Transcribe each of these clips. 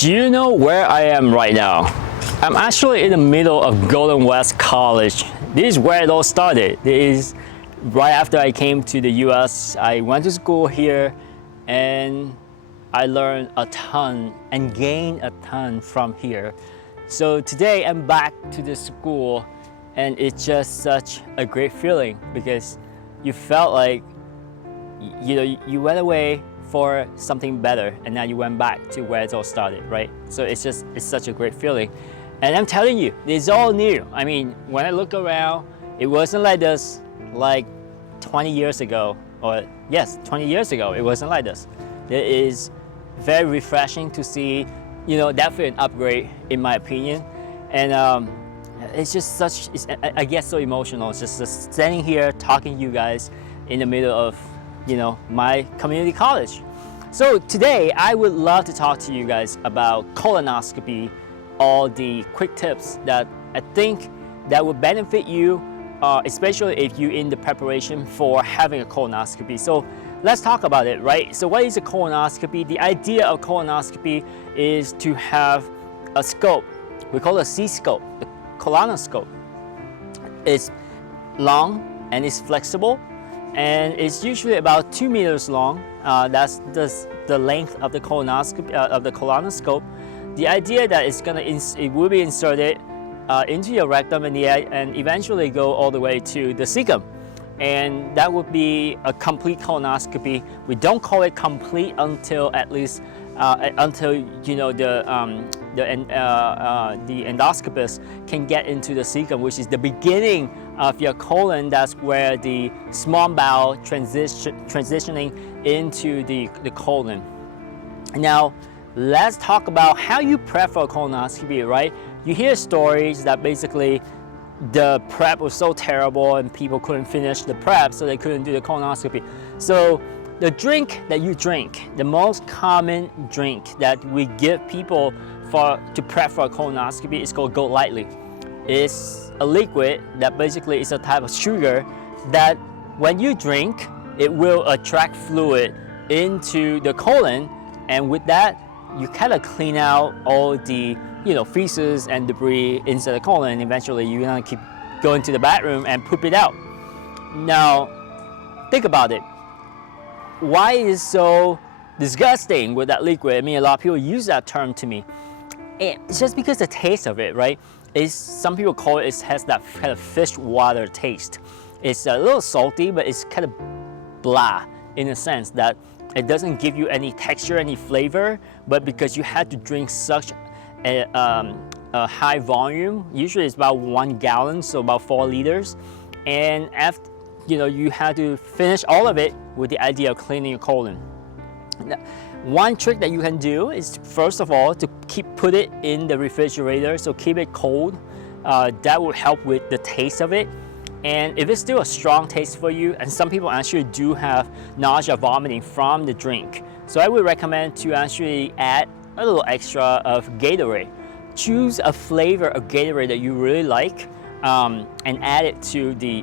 Do you know where I am right now? I'm actually in the middle of Golden West College. This is where it all started. This is right after I came to the US. I went to school here and I learned a ton and gained a ton from here. So today I'm back to the school and it's just such a great feeling because you felt like you went away for something better and now you went back to where it all started, right? So it's such a great feeling. And I'm telling you, it's all new. I mean, when I look around, it wasn't like this like 20 years ago, or yes, 20 years ago, it wasn't like this. It is very refreshing to see, definitely an upgrade in my opinion. And it's just I get so emotional. It's just standing here talking to you guys in the middle of, my community college. So today, I would love to talk to you guys about colonoscopy, all the quick tips that I think that would benefit you, especially if you're in the preparation for having a colonoscopy. So let's talk about it, right? So what is a colonoscopy? The idea of colonoscopy is to have a scope. We call it a C-scope, the colonoscope. It's long and it's flexible, and it's usually about 2 meters long. That's the length of the colonoscope. The idea that it will be inserted into your rectum and eventually go all the way to the cecum, and that would be a complete colonoscopy. We don't call it complete until at least the endoscopist can get into the cecum, which is the beginning of your colon. That's where the small bowel transitioning into the colon. Now, let's talk about how you prep for a colonoscopy, right? You hear stories that basically the prep was so terrible and people couldn't finish the prep, so they couldn't do the colonoscopy. So the drink that you drink, the most common drink that we give people to prep for a colonoscopy is called Go Lightly. It's a liquid that basically is a type of sugar that when you drink, it will attract fluid into the colon, and with that, you kind of clean out all the feces and debris inside the colon, and eventually you're gonna keep going to the bathroom and poop it out. Now, think about it. Why is it so disgusting with that liquid? I mean, a lot of people use that term to me. It's just because the taste of it, right? Some people call it has that kind of fish water taste. It's a little salty, but it's kind of blah in a sense that it doesn't give you any texture, any flavor, but because you had to drink such a high volume, usually it's about 1 gallon, so about 4 liters, and after you had to finish all of it with the idea of cleaning your colon. Now, one trick that you can do is, first of all, to put it in the refrigerator, so keep it cold. That will help with the taste of it. And if it's still a strong taste for you, and some people actually do have nausea, vomiting from the drink, so I would recommend to actually add a little extra of Gatorade. Choose a flavor of Gatorade that you really like, and add it to the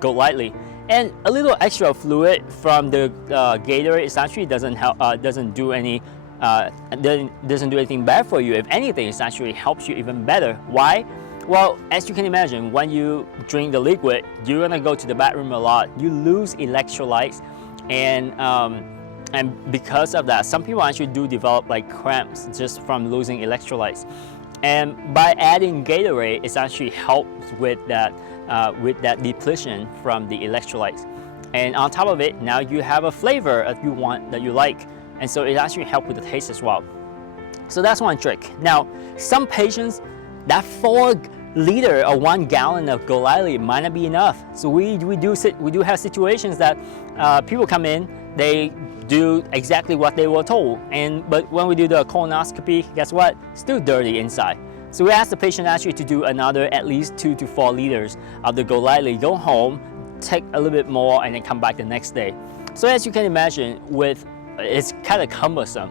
Go Lightly. And a little extra fluid from the Gatorade actually doesn't do anything bad for you. If anything, it actually helps you even better. Why? Well, as you can imagine, when you drink the liquid, you're gonna go to the bathroom a lot. You lose electrolytes, and because of that, some people actually do develop like cramps just from losing electrolytes. And by adding Gatorade, it actually helps with that depletion from the electrolytes. And on top of it, now you have a flavor that you like, and so it actually helps with the taste as well. So that's one trick. Now, some patients, that 4 liter or 1 gallon of Go Lightly might not be enough. So we do have situations that people come in, they do exactly what they were told, but when we do the colonoscopy, guess what? Still dirty inside. So we ask the patient actually to do another at least 2 to 4 liters of the Go Lightly, go home, take a little bit more, and then come back the next day. So as you can imagine, it's kind of cumbersome.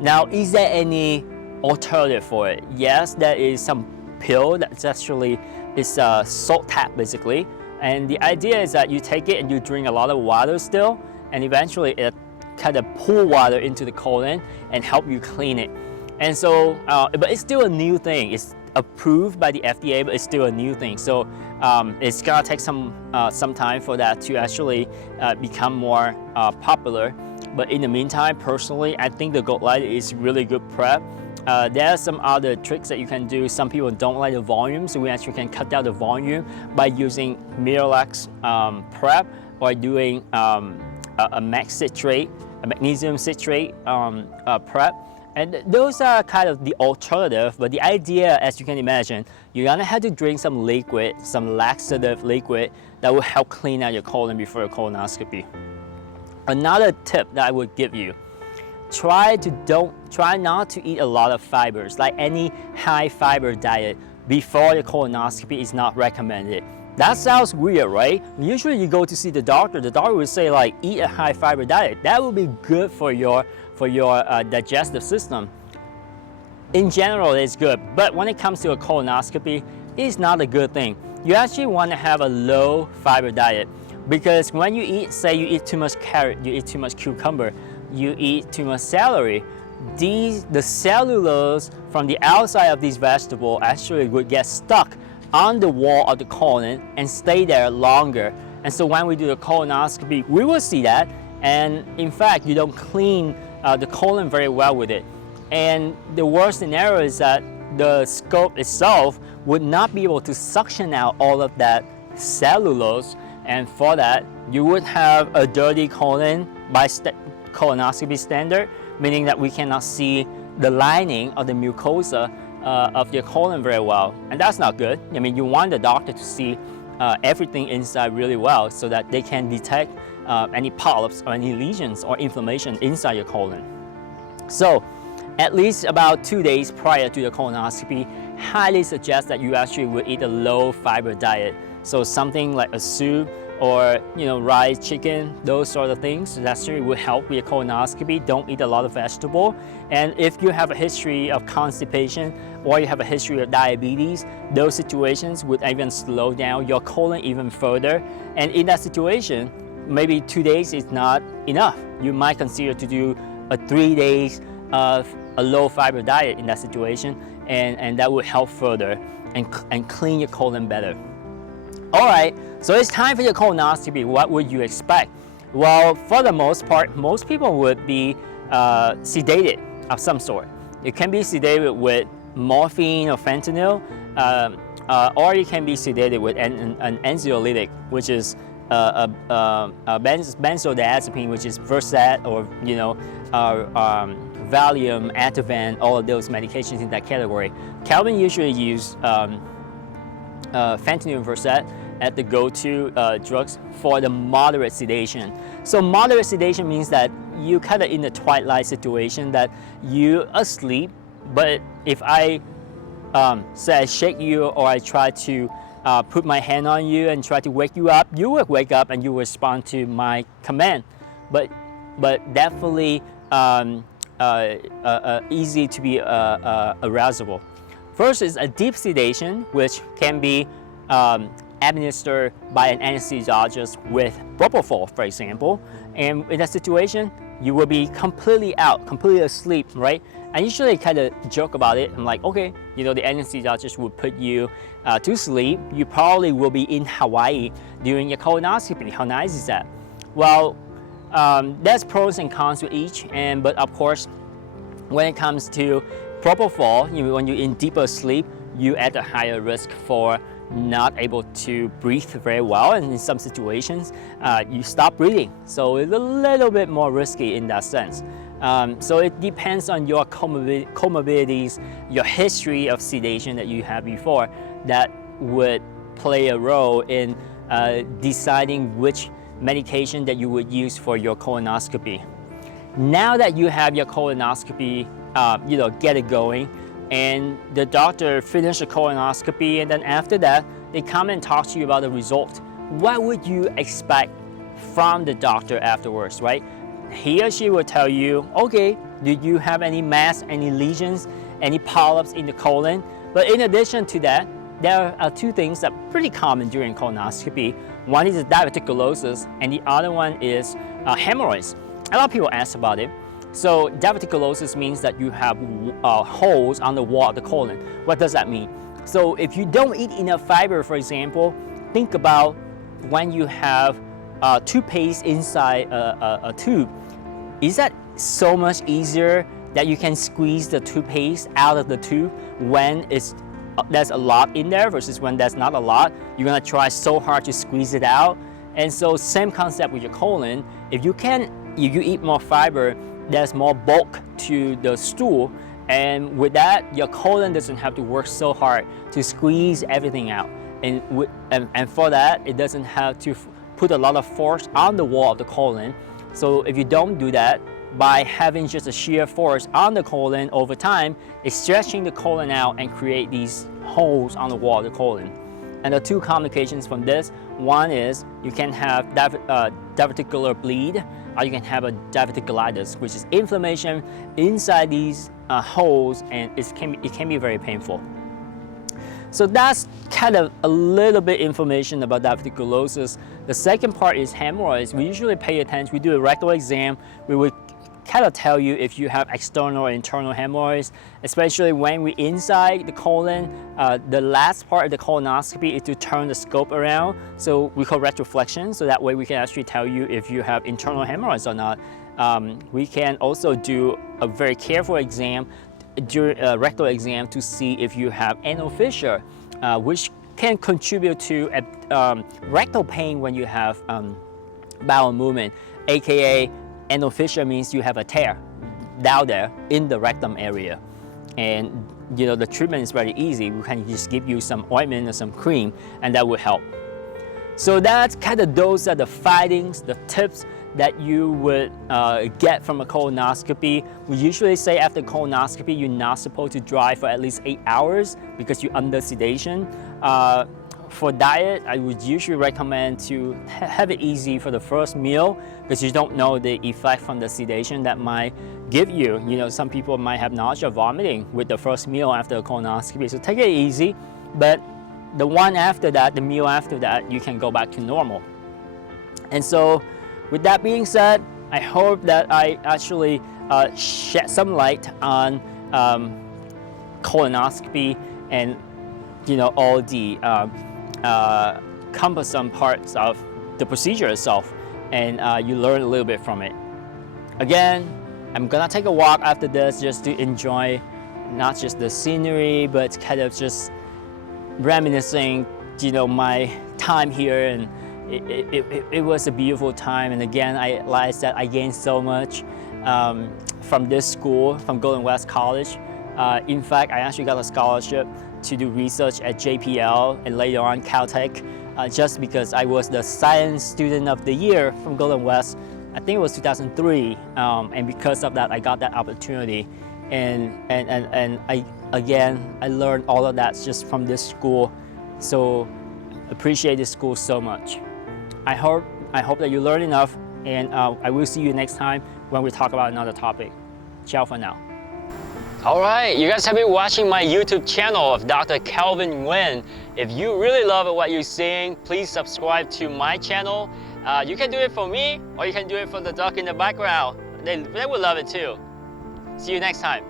Now, is there any alternative for it? Yes, there is some pill that's actually a salt tap basically, and the idea is that you take it and you drink a lot of water still, and eventually it kind of pour water into the colon and help you clean it. And so, but it's still a new thing. It's approved by the FDA, but it's still a new thing. So it's gonna take some time for that to actually become more popular. But in the meantime, personally, I think the goat light is really good prep. There are some other tricks that you can do. Some people don't like the volume, so we actually can cut down the volume by using Miralax prep or doing a magnesium citrate prep. And those are kind of the alternative, but the idea, as you can imagine, you're gonna have to drink some liquid, some laxative liquid that will help clean out your colon before your colonoscopy. Another tip that I would give you, try not to eat a lot of fibers, like any high fiber diet before your colonoscopy is not recommended. That sounds weird, right? Usually you go to see the doctor will say like, eat a high fiber diet. That will be good for your digestive system. In general, it's good, but when it comes to a colonoscopy, it's not a good thing. You actually want to have a low fiber diet, because when you eat, say you eat too much carrot, you eat too much cucumber, you eat too much celery, the cellulose from the outside of these vegetables actually would get stuck on the wall of the colon and stay there longer. And so when we do the colonoscopy, we will see that, and in fact, you don't clean the colon very well with it. And the worst scenario is that the scope itself would not be able to suction out all of that cellulose, and for that, you would have a dirty colon by colonoscopy standard, meaning that we cannot see the lining of the mucosa of your colon very well, and that's not good. I mean, you want the doctor to see everything inside really well so that they can detect any polyps or any lesions or inflammation inside your colon. So at least about 2 days prior to the colonoscopy, highly suggest that you actually would eat a low fiber diet. So something like a soup or rice, chicken, those sort of things, that actually will help with your colonoscopy. Don't eat a lot of vegetable. And if you have a history of constipation or you have a history of diabetes, those situations would even slow down your colon even further. And in that situation, maybe 2 days is not enough. You might consider to do a 3 days of a low fiber diet in that situation, and that would help further and clean your colon better. All right, so it's time for your colonoscopy. What would you expect? Well, for the most part, most people would be sedated of some sort. You can be sedated with morphine or fentanyl, or you can be sedated with an anxiolytic, which is benzodiazepine, which is Versed or Valium, Ativan, all of those medications in that category. Kelvin usually use fentanyl and Versed at the go-to drugs for the moderate sedation. So moderate sedation means that you kind of in the twilight situation, that you asleep, but if I say I shake you or I try to put my hand on you and try to wake you up, you will wake up and you will respond to my command. But definitely easy to be arousable. First is a deep sedation, which can be administered by an anesthesiologist with propofol, for example. And in that situation, you will be completely out, completely asleep, right? I usually kind of joke about it. I'm like, okay, the anesthesiologist will put you to sleep. You probably will be in Hawaii during your colonoscopy. How nice is that? Well, there's pros and cons to each, but of course, when it comes to propofol, when you're in deeper sleep, you're at a higher risk for not able to breathe very well, and in some situations, you stop breathing. So it's a little bit more risky in that sense. So it depends on your comorbidities, your history of sedation that you had before, that would play a role in deciding which medication that you would use for your colonoscopy. Now that you have your colonoscopy, get it going, and the doctor finished the colonoscopy, and then after that, they come and talk to you about the result. What would you expect from the doctor afterwards, right? He or she will tell you, okay, do you have any mass, any lesions, any polyps in the colon? But in addition to that, there are two things that are pretty common during colonoscopy. One is diverticulosis, and the other one is hemorrhoids. A lot of people ask about it. So diverticulosis means that you have holes on the wall of the colon. What does that mean? So if you don't eat enough fiber, for example, think about when you have toothpaste inside a tube. Is that so much easier that you can squeeze the toothpaste out of the tube when there's a lot in there versus when there's not a lot? You're gonna try so hard to squeeze it out. And so same concept with your colon. If you eat more fiber, there's more bulk to the stool, and with that, your colon doesn't have to work so hard to squeeze everything out. And for that, it doesn't have to put a lot of force on the wall of the colon. So if you don't do that, by having just a shear force on the colon over time, it's stretching the colon out and create these holes on the wall of the colon. And the two complications from this, one is you can have diverticular bleed, or you can have a diverticulitis, which is inflammation inside these holes, and it can be very painful. So that's kind of a little bit information about diverticulosis. The second part is hemorrhoids. We usually pay attention. We do a rectal exam. We would kind of tell you if you have external or internal hemorrhoids, especially when we're inside the colon. The last part of the colonoscopy is to turn the scope around. So we call retroflexion. So that way we can actually tell you if you have internal hemorrhoids or not. We can also do a very careful exam, during a rectal exam, to see if you have anal fissure, which can contribute to rectal pain when you have bowel movement, aka anal fissure means you have a tear down there in the rectum area. And the treatment is very easy. We can just give you some ointment or some cream, and that will help. So that's kind of, those are the findings, the tips that you would get from a colonoscopy. We usually say after colonoscopy, you're not supposed to drive for at least 8 hours because you're under sedation. For diet, I would usually recommend to have it easy for the first meal, because you don't know the effect from the sedation that might give you. Some people might have nausea, vomiting with the first meal after a colonoscopy. So take it easy, but the one after that, the meal after that, you can go back to normal. And so with that being said, I hope that I actually shed some light on colonoscopy and all the cumbersome parts of the procedure itself, and you learn a little bit from it. Again, I'm gonna take a walk after this just to enjoy not just the scenery, but kind of just reminiscing, my time here, and it was a beautiful time. And again, I realized that I gained so much from this school, from Golden West College. In fact, I actually got a scholarship to do research at JPL and later on Caltech, just because I was the Science Student of the Year from Golden West. I think it was 2003, and because of that, I got that opportunity. And I learned all of that just from this school. So appreciate this school so much. I hope that you learned enough, and I will see you next time when we talk about another topic. Ciao for now. All right, you guys have been watching my YouTube channel of Dr. Kelvin Nguyen. If you really love what you're seeing, please subscribe to my channel. You can do it for me, or you can do it for the duck in the background. They will love it too. See you next time.